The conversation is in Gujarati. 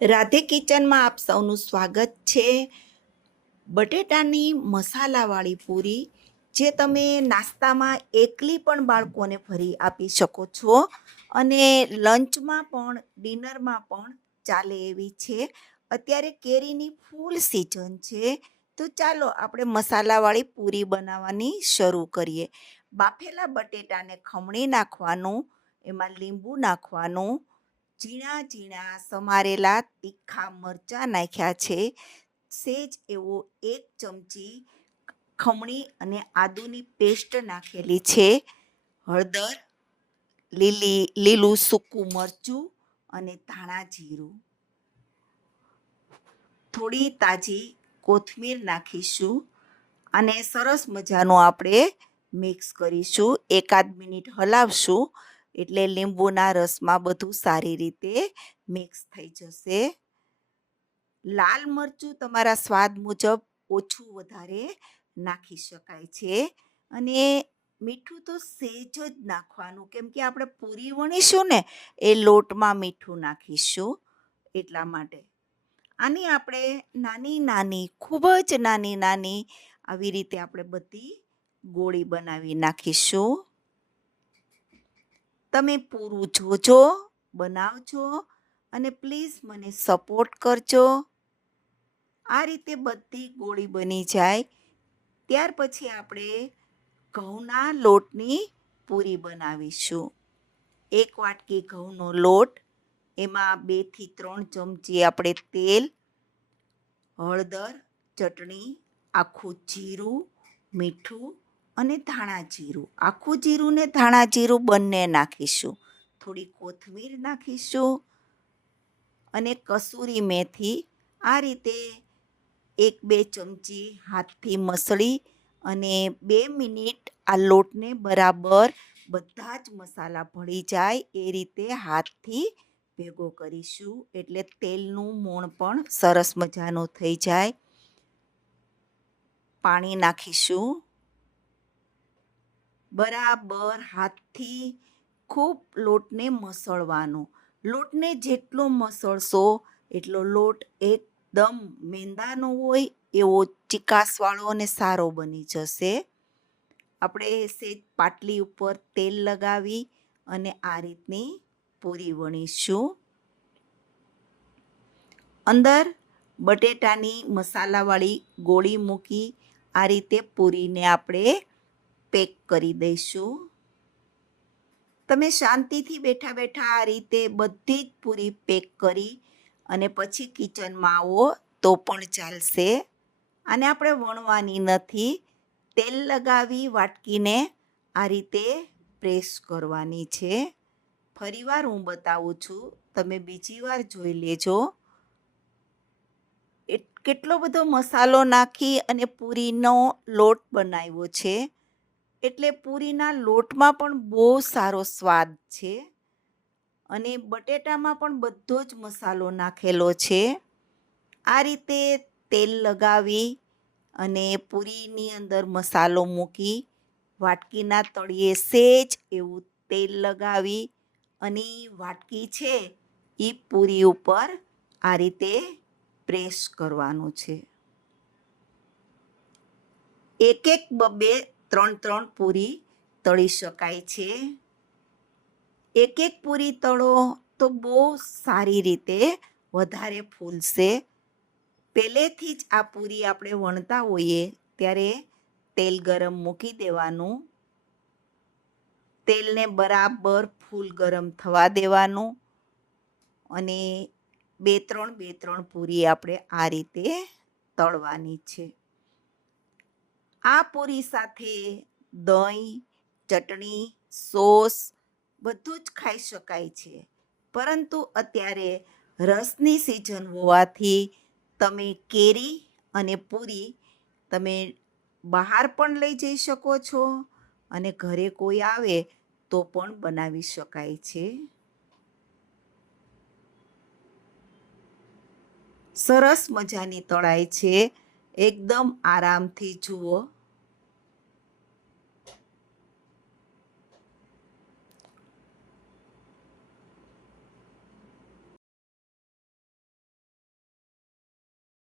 રાધે કિચનમાં આપ સૌનું સ્વાગત છે. બટેટાની મસાલાવાળી પૂરી, જે તમે નાસ્તામાં એકલી પણ બાળકોને ભરી આપી શકો છો અને લંચમાં પણ, ડિનરમાં પણ ચાલે એવી છે. અત્યારે કેરીની ફૂલ સિઝન છે, તો ચાલો આપણે મસાલાવાળી પૂરી બનાવવાની શરૂ કરીએ. બાફેલા બટેટાને ખમણી નાખવાનું, એમાં લીંબુ નાખવાનું ઝીણા ઝીણા સમારેલા તીખા મરચાં નાખ્યા છે. સેજ એવો એક ચમચી ખમણી અને આદુની પેસ્ટ નાખેલી છે. હળદર, લીલી, લીલું સૂકું મરચું અને ધાણા જીરું. થોડી તાજી કોથમીર નાખીશું અને સરસ મજાનું આપણે મિક્સ કરીશું. એકાદ મિનિટ હલાવશું. એટલે લીંબુના રસમાં બધું સારી રીતે મિક્સ થઈ જશે. લાલ મરચું તમારા સ્વાદ મુજબ ઓછું વધારે નાખી શકાય છે. અને મીઠું તો સહેજ જ નાખવાનું, કેમ કે આપણે પૂરી વણીશું ને, એ લોટમાં મીઠું નાખીશું એટલા માટે. આની આપણે નાની નાની, ખૂબ જ નાની નાની, આવી રીતે આપણે બધી ગોળી બનાવી નાખીશું. તમે પૂરું જોજો, બનાવજો અને પ્લીઝ મને સપોર્ટ કરજો. આ રીતે બધી ગોળી બની જાય. ત્યાર પછી આપણે ઘઉંના લોટની પૂરી બનાવીશું. એક વાટકી ઘઉંનો લોટ, એમાં બેથી ત્રણ ચમચી આપણે તેલ, હળદર, ચટણી, આખું જીરું, મીઠું અને ધાણા જીરું. આખું જીરું ને ધાણા જીરું બંને નાખીશું. થોડી કોથમીર નાખીશું અને કસૂરી મેથી આ રીતે એક બે ચમચી હાથથી મસળી અને બે મિનિટ આ લોટને બરાબર બધા જ મસાલા ભળી જાય એ રીતે હાથથી ભેગો કરીશું. એટલે તેલનું મૂણ પણ સરસ મજાનું થઈ જાય. પાણી નાખીશું. બરાબર હાથથી ખૂબ લોટને મસળવાનો. લોટને જેટલો મસળશો એટલો લોટ એકદમ મેંદાનો હોય એવો ચિકાસવાળો અને સારો બની જશે. આપણે સેજ પાટલી ઉપર તેલ લગાવી અને આ રીતની પૂરી વણીશું. અંદર બટેટાની મસાલાવાળી ગોળી મૂકી આ રીતે પૂરીને આપણે પેક કરી દઈશું. તમે શાંતિથી બેઠા બેઠા આ રીતે બધી જ પૂરી પેક કરી અને પછી કિચનમાં આવો તો પણ ચાલશે. આને આપણે વણવાની નથી. તેલ લગાવી વાટકીને આ રીતે પ્રેસ કરવાની છે. ફરીવાર હું બતાવું છું. તમે બીજી વાર જોઈ લેજો. કેટલો બધો મસાલો નાખી અને પૂરીનો લોટ બનાવ્યો છે. એટલે પૂરીના લોટમાં પણ બહુ સારો સ્વાદ છે અને બટેટામાં પણ બધો જ મસાલો નાખેલો છે. આ રીતે તેલ લગાવી અને પૂરીની અંદર મસાલો મૂકી વાટકીના તળિયે સેજ એવું તેલ લગાવી અને વાટકી છે એ પૂરી ઉપર આ રીતે પ્રેસ કરવાનું છે. એક એક બબે ત્રણ ત્રણ પૂરી તળી શકાય છે. એક એક પૂરી તળો તો બહુ સારી રીતે વધારે ફૂલશે. પહેલેથી જ આ પૂરી આપણે વણતા હોઈએ ત્યારે તેલ ગરમ મૂકી દેવાનું. તેલને બરાબર ફૂલ ગરમ થવા દેવાનું. અને બે ત્રણ બે ત્રણ પૂરી આપણે આ રીતે તળવાની છે. આ પૂરી સાથે દહીં, ચટણી, સોસ બધું જ ખાઈ શકાય છે. પરંતુ અત્યારે રસની સિઝન હોવાથી તમે કેરી અને પૂરી તમે બહાર પણ લઈ જઈ શકો છો અને ઘરે કોઈ આવે તો પણ બનાવી શકાય છે. સરસ મજાની તળાય છે. એકદમ આરામથી જુઓ.